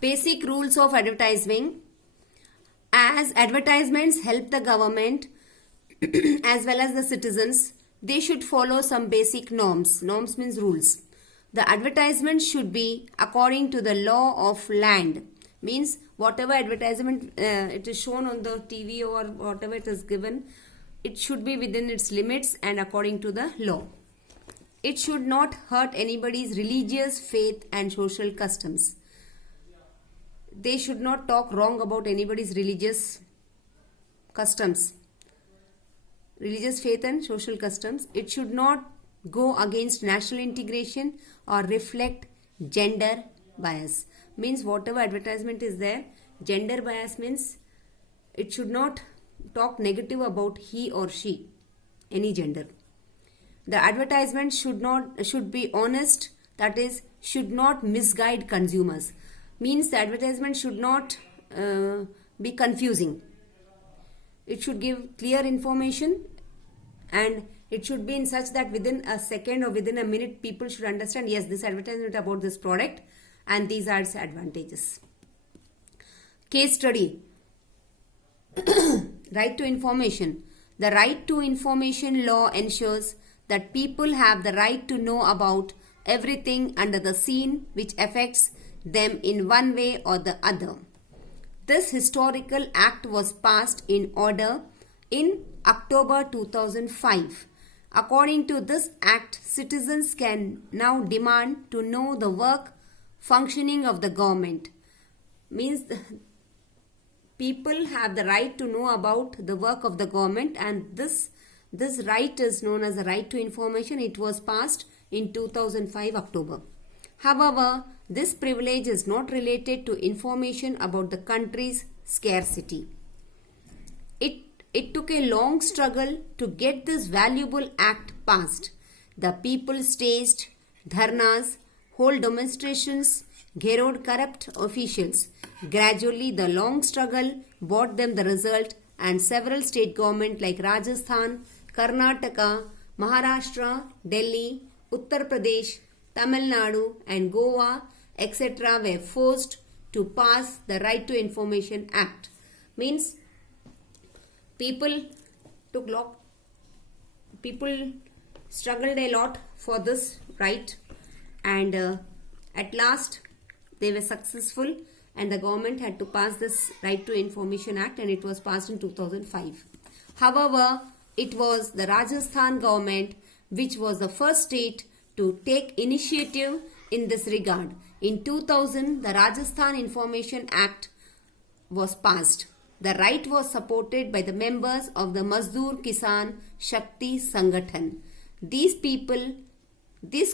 Basic rules of advertising. As advertisements help the government as well as the citizens, they should follow some basic norms. Norms means rules. The advertisement should be according to the law of land. Means whatever advertisement it is shown on the TV or whatever it is given, it should be within its limits and according to the law. It should not hurt anybody's religious faith and social customs. They should not talk wrong about anybody's religious customs, religious faith and social customs. It should not go against national integration or reflect gender bias. Means whatever advertisement is there, gender bias means it should not talk negative about he or she, any gender. The advertisement should be honest, that is, should not misguide consumers. Means the advertisement should not be confusing. It should give clear information, and it should be in such that within a second or within a minute people should understand, yes, this advertisement about this product and these are its advantages. Case study. Right to information. The right to information law ensures that people have the right to know about everything under the sun which affects them in one way or the other. This historical act was passed in order in October 2005. According to this act, citizens can now demand to know the work functioning of the government. Means people have the right to know about the work of the government, and this right is known as the right to information. It was passed in 2005 October. However, this privilege is not related to information about the country's scarcity. It took a long struggle to get this valuable act passed. The people staged dharnas, hold demonstrations, garroted corrupt officials. Gradually, the long struggle brought them the result, and several state governments like Rajasthan, Karnataka, Maharashtra, Delhi, Uttar Pradesh, Tamil Nadu and Goa, etc. were forced to pass the Right to Information Act. Means people struggled a lot for this right, and at last they were successful, and the government had to pass this Right to Information Act, and it was passed in 2005. However, it was the Rajasthan government which was the first state to take initiative in this regard. In 2000, the Rajasthan Information Act was passed. The right was supported by the members of the Mazdoor Kisan Shakti Sangathan. These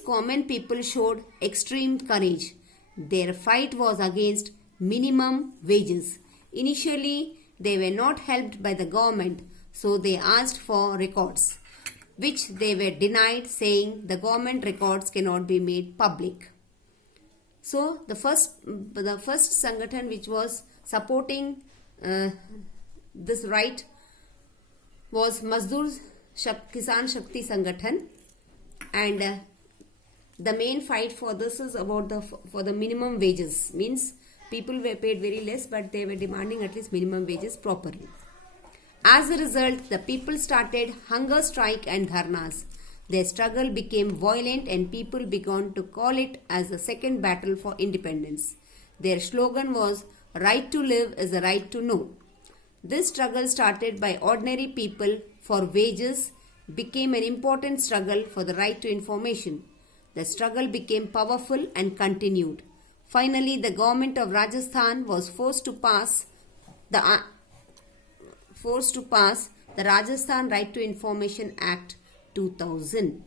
common people showed extreme courage. Their fight was against minimum wages. Initially, they were not helped by the government, so they asked for records, which they were denied, saying the government records cannot be made public. So the first Sangathan which was supporting this right was Mazdoor Kisan Shakti Sangathan, and the main fight for this is about for the minimum wages. Means people were paid very less, but they were demanding at least minimum wages properly. As a result, the people started hunger strike and dharnas. Their struggle became violent, and people began to call it as the second battle for independence. Their slogan was, "Right to live is the right to know." This struggle, started by ordinary people for wages, became an important struggle for the right to information. The struggle became powerful and continued. Finally, the government of Rajasthan was forced to pass the Rajasthan Right to Information Act 2000.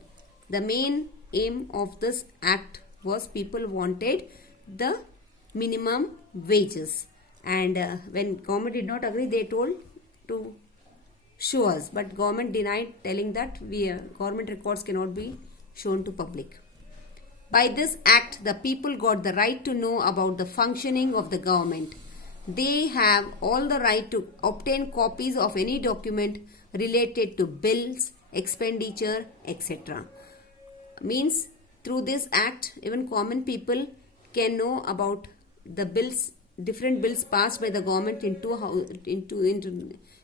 The main aim of this act was people wanted the minimum wages, and when government did not agree, they told to show us, but government denied, telling that government records cannot be shown to public. By this act, the people got the right to know about the functioning of the government. They have all the right to obtain copies of any document related to bills, expenditure, etc. Means through this act, even common people can know about the bills, different bills passed by the government in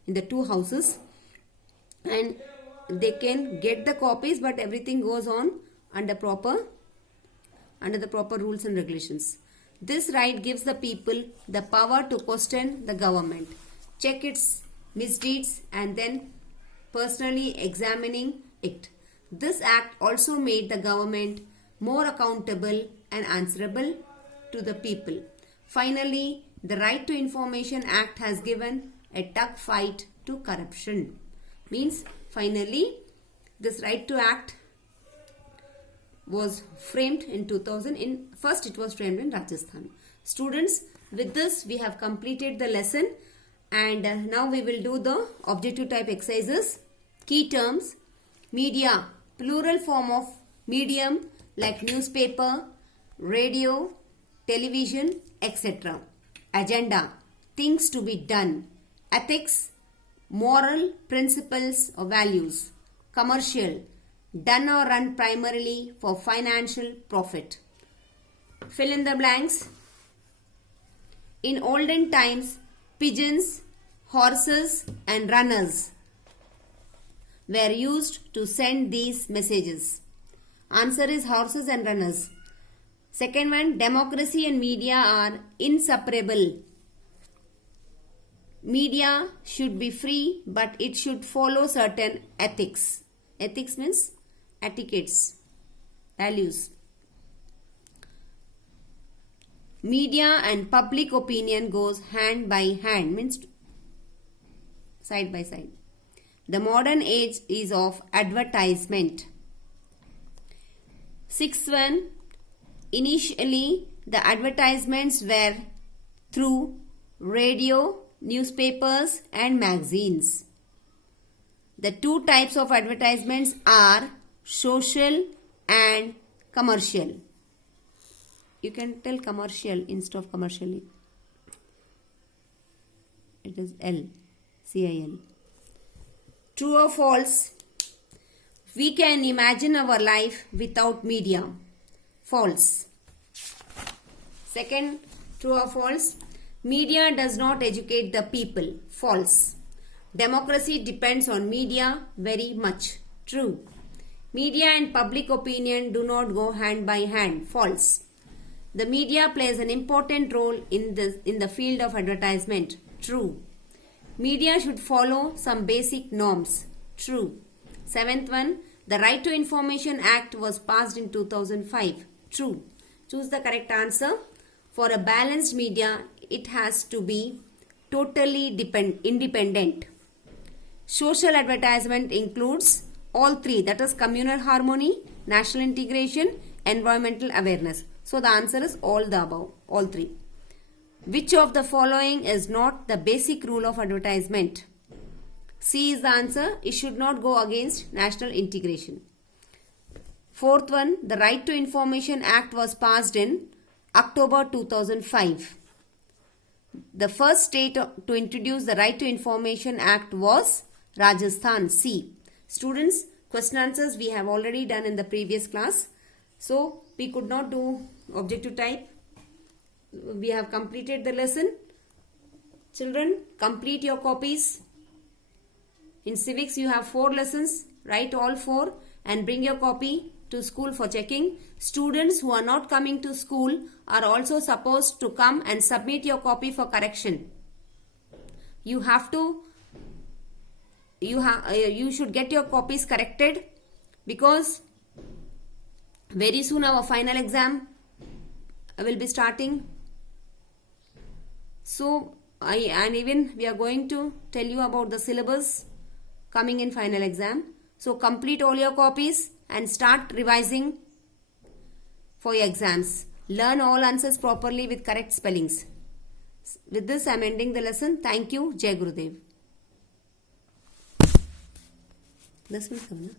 the two houses, and they can get the copies, but everything goes on under the proper rules and regulations. This right gives the people the power to question the government, check its misdeeds, and then personally examining it. This act also made the government more accountable and answerable to the people. Finally, the Right to Information Act has given a tough fight to corruption. Means finally this right to act was framed in 2000. First it was framed in Rajasthan. Students, with this we have completed the lesson, and now we will do the objective type exercises. Key terms: media, plural form of medium like newspaper, radio, television, etc. Agenda, things to be done. Ethics, moral principles or values. Commercial, done or run primarily for financial profit. Fill in the blanks. In olden times, pigeons, horses and runners were used to send these messages. Answer is horses and runners. Second one, democracy and media are inseparable. Media should be free, but it should follow certain ethics. Ethics means etiquettes, values. Media and public opinion goes hand by hand, means side by side. The modern age is of advertisement. Sixth one, initially the advertisements were through radio, newspapers and magazines. The two types of advertisements are social and commercial. You can tell commercial instead of commercially. It is L, CIL. True or false? We can imagine our life without media. False. Second, true or false? Media does not educate the people. False. Democracy depends on media very much. True. Media and public opinion do not go hand by hand. False. The media plays an important role in the field of advertisement. True. Media should follow some basic norms. True. Seventh one, the Right to Information Act was passed in 2005. True. Choose the correct answer. For a balanced media, it has to be totally independent. Social advertisement includes all three, that is communal harmony, national integration, environmental awareness. So the answer is all the above, all three. Which of the following is not the basic rule of advertisement? C is the answer. It should not go against national integration. Fourth one, the Right to Information Act was passed in October 2005. The first state to introduce the Right to Information Act was Rajasthan. C. Students, question answers we have already done in the previous class. So, we could not do objective type. We have completed the lesson. Children, complete your copies. In civics, you have 4 lessons. Write all 4 and bring your copy to school for checking. Students who are not coming to school are also supposed to come and submit your copy for correction. You should get your copies corrected, because very soon our final exam will be starting. So, we are going to tell you about the syllabus coming in final exam. So, complete all your copies and start revising for your exams. Learn all answers properly with correct spellings. With this, I am ending the lesson. Thank you. Jai Gurudev. This will come, na?